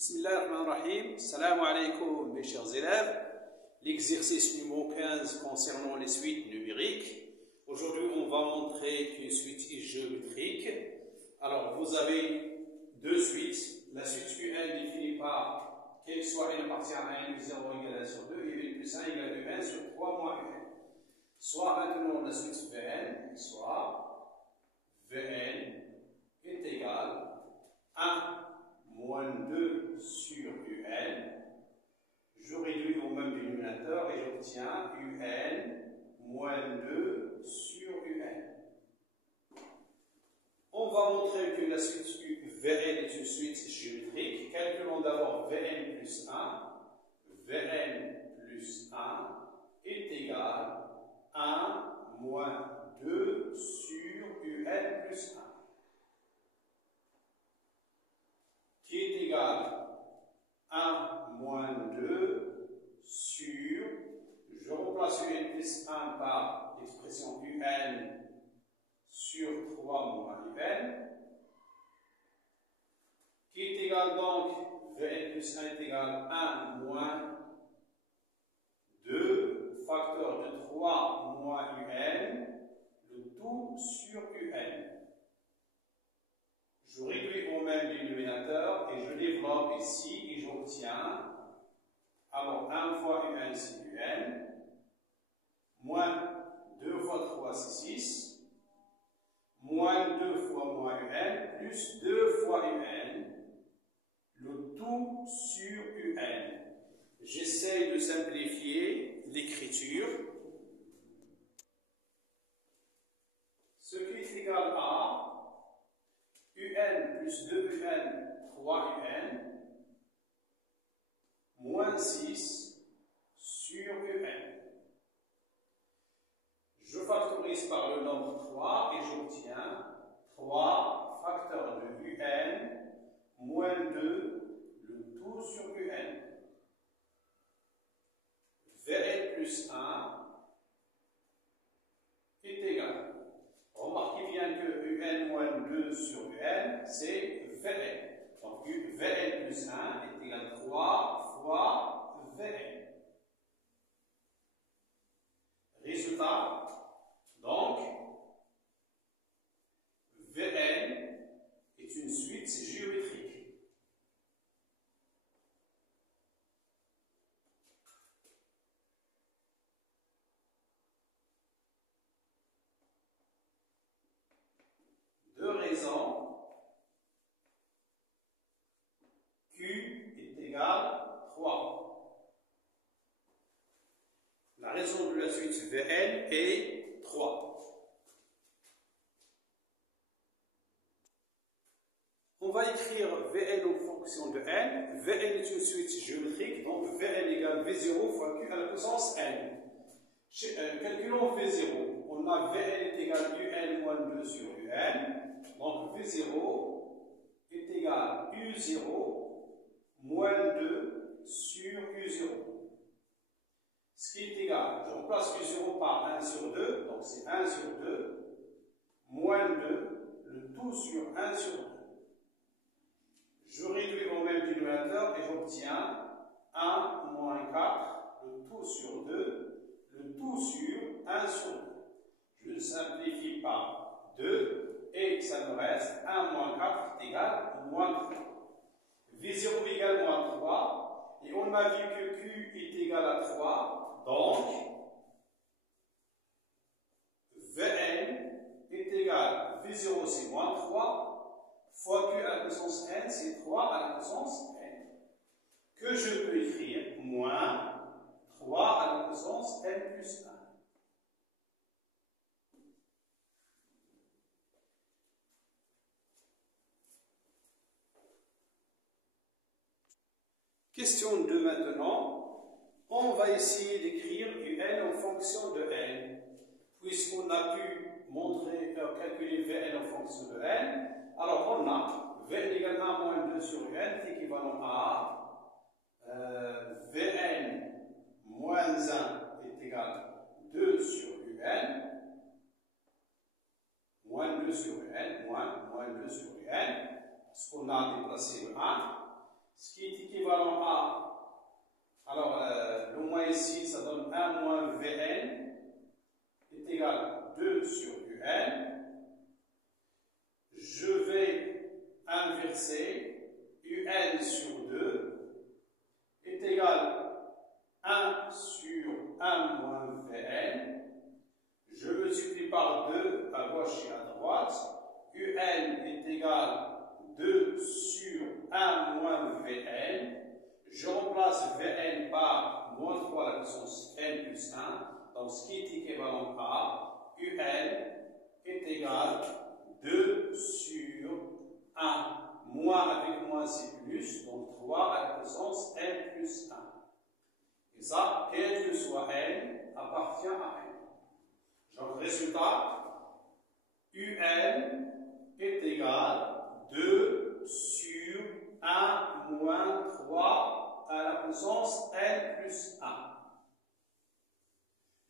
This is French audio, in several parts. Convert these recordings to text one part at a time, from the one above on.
Bismillahirrahmanirrahim. Salam alaikum mes chers élèves. L'exercice numéro 15 concernant les suites numériques. Aujourd'hui, on va montrer qu'une suite est géométrique. Alors, vous avez deux suites. La suite UN définie par quel soit n appartient à n plus 0 égale 1 sur 2 et n plus 1 égale un sur 3 moins un. Soit maintenant la suite Vn, soit Vn est égal à 1 moins 2 sur un. Je réduis au même dénominateur et j'obtiens un moins 2 sur un. On va montrer que la suite Vn est une suite géométrique. Calculons d'abord Vn plus 1. Vn plus 1 est égal à 1 moins 2 sur un plus 1. Qui est égal à 1 moins 2 sur, je remplace un plus 1 par l'expression un sur 3 moins un, qui est égal donc, Vn plus 1 est égal à 1 moins 2, facteur de 3 moins un, le tout sur un. Je réduis au même dénominateur et je développe ici et j'obtiens alors 1 fois un c'est un, moins 2 fois 3 c'est 6, moins 2 fois moins un, plus 2 fois un, le tout sur un. J'essaie de simplifier l'écriture. Ce qui est égal à un plus 2un, 3un, moins 6 sur un. Je factorise par le nombre 3 et j'obtiens 3 facteur de un moins 2, le tout sur un. Vn plus 1 est égal. Remarquez bien que un moins 2 sur un, c'est Vn. Donc Vn plus 1 est égal à 3 fois Vn. Résultat, donc, Vn est une suite géométrique. Deux raisons. Q est égal à 3. La raison de la suite Vn est 3. On va écrire Vn en fonction de n. Vn est une suite géométrique, donc Vn égale V0 fois Q à la puissance n. Calculons V0. On a Vn est égal à un moins 2 sur un. Donc V0 est égal à U0 moins 2 sur U0. Ce qui est égal, je remplace U0 par 1 sur 2, donc c'est 1 sur 2, moins 2, le tout sur 1 sur 2. Je réduis au même dénominateur et j'obtiens 1 moins 4, le tout sur 2, le tout sur 1 sur 2. Je simplifie par 2 et ça me reste 1 moins 4 égale à moins 3. V0 égale moins 3 et on a vu que Q est égal à 3, donc Vn est égal, V0 c'est moins 3, fois Q à la puissance n c'est 3 à la puissance n, que je peux écrire moins 3 à la puissance n plus 1. Question 2 maintenant. On va essayer d'écrire un en fonction de n. Puisqu'on a pu calculer Vn en fonction de n, alors on a Vn égale 1 moins 2 sur n, est équivalent à Vn moins 1 est égal à 2 sur un, moins 2 sur n, moins 2 sur n, parce qu'on a déplacé le 1. Ce qui est ici, ça donne 1 moins Vn est égal à 2 sur Un. Je vais inverser Un sur 2 est égal à 1 sur 1 moins Vn. Je multiplie par 2 à gauche et à droite. Un est égal à 2 sur 1 moins Vn. Je remplace Vn par moins 3 à la puissance n plus 1. Donc, ce qui est équivalent à Un est égal à 2 sur 1. Moins avec moins c'est plus. Donc, 3 à la puissance n plus 1. Et ça, quel que soit n, appartient à n. Donc, résultat, Un est égal à 2 sur 1 moins 3 à la puissance n plus 1.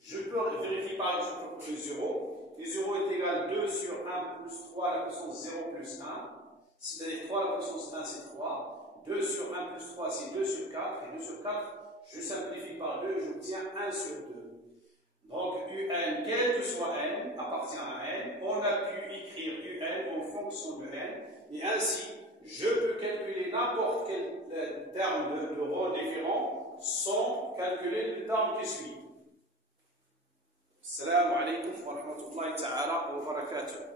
Je peux vérifier par exemple le 0. Le 0 est égal à 2 sur 1 plus 3 à la puissance 0 plus 1. C'est-à-dire 3 à la puissance 1 c'est 3. 2 sur 1 plus 3 c'est 2 sur 4. Et 2 sur 4, je simplifie par 2, j'obtiens 1 sur 2. Donc, Un, quel que soit n, appartient à n. On a pu écrire Un en fonction de n. Et ainsi, je peux calculer n'importe quel terme de rho différent sans calculer le terme qui suit. Assalamu alaikum wa rahmatullahi ta'ala wa barakatuh.